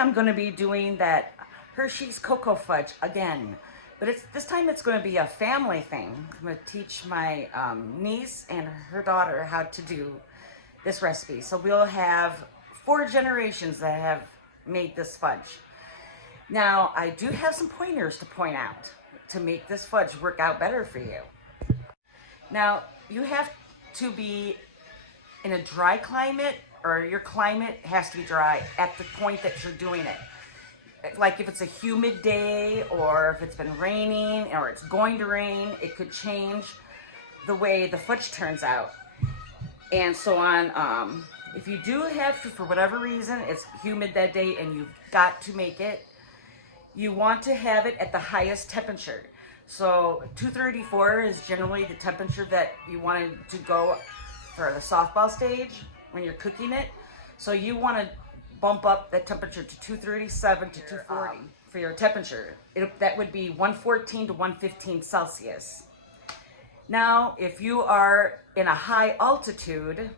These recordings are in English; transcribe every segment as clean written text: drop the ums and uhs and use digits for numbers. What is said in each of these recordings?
I'm going to be doing that Hershey's Cocoa Fudge again. But this time it's going to be a family thing. I'm going to teach my niece and her daughter how to do this recipe. So we'll have 4 generations that have made this fudge. Now, I do have some pointers to point out to make this fudge work out better for you. Now, you have to be in a dry climate, or your climate has to be dry at the point that you're doing it. Like if it's a humid day, or if it's been raining, or it's going to rain, it could change the way the fudge turns out. And so on, if you do have to, for whatever reason, it's humid that day and you've got to make it, you want to have it at the highest temperature. So 234 is generally the temperature that you want to go for the softball stage when you're cooking it. So you want to bump up the temperature to 237 to 240 for your temperature. That would be 114 to 115 Celsius. Now, if you are in a high altitude,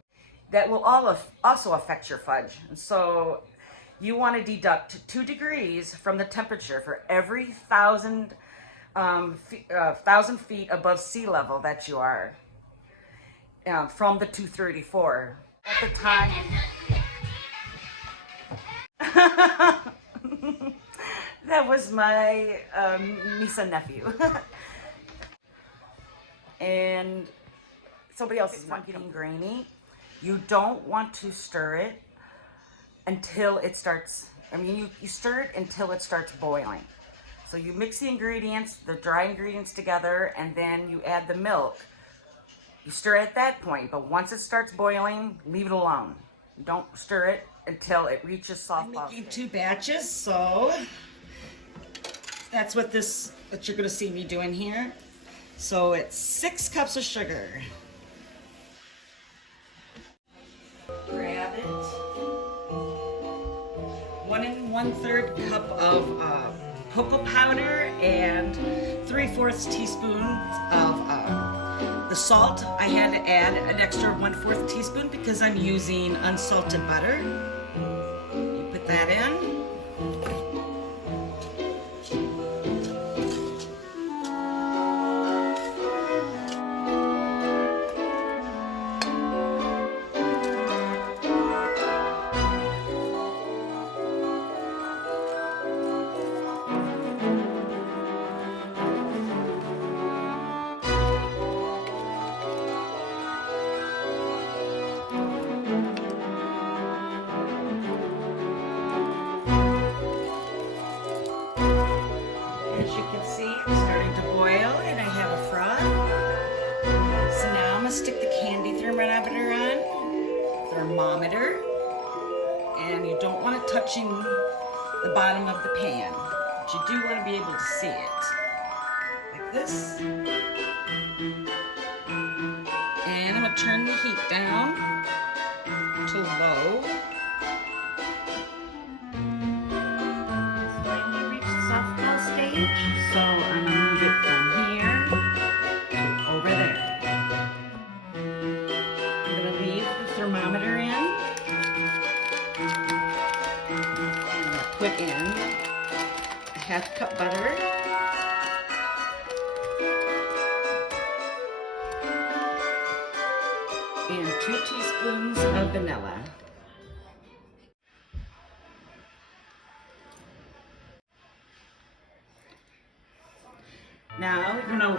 that will also affect your fudge. And so you want to deduct 2 degrees from the temperature for every 1,000 feet above sea level that you are from the 234. At the time, that was my niece and nephew. And somebody else is not getting grainy. You don't want to stir it until it starts, you stir it until it starts boiling. So you mix the ingredients, the dry ingredients together, and then you add the milk. You stir it at that point, but once it starts boiling, leave it alone. Don't stir it until it reaches soft. I'm making 2 batches, so that's what you're gonna see me doing here. So it's 6 cups of sugar. Grab it. 1 1/3 cup of cocoa powder and 3/4 teaspoon of the salt. I had to add an extra 1/4 teaspoon because I'm using unsalted butter. You put that in. As you can see, it's starting to boil and I have a froth. So now I'm going to stick the candy thermometer on, and you don't want it touching the bottom of the pan, but you do want to be able to see it, like this. And I'm going to turn the heat down to low. So I'm going to move it from here to over there. I'm going to leave the thermometer in. And I'm going to put in a 1/2 cup butter. And 2 teaspoons of vanilla. Now we're going to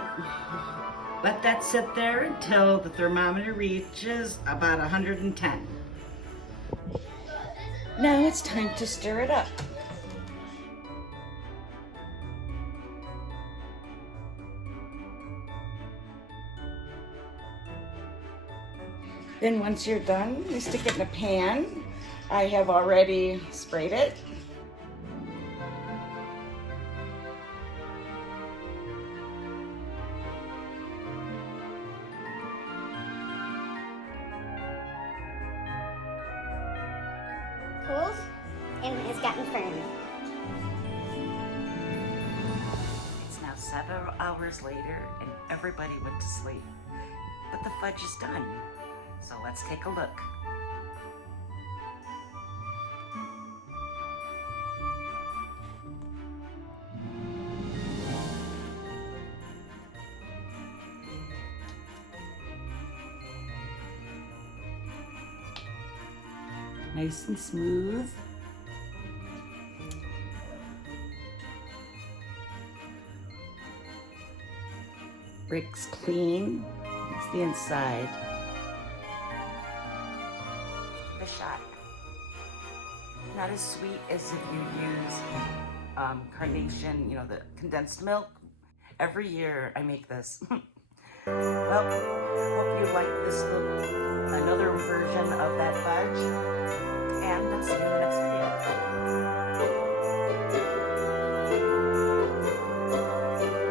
let that sit there until the thermometer reaches about 110. Now it's time to stir it up. Then once you're done, you stick it in a pan. I have already sprayed it. Cooled and has gotten firm. It's now several hours later and everybody went to sleep. But the fudge is done. So let's take a look. Nice and smooth. Breaks clean. It's the inside. A shot. Not as sweet as if you use carnation, you know, the condensed milk. Every year I make this. Well, hope you like this little, another version of that fudge, and I'll see you in the next video.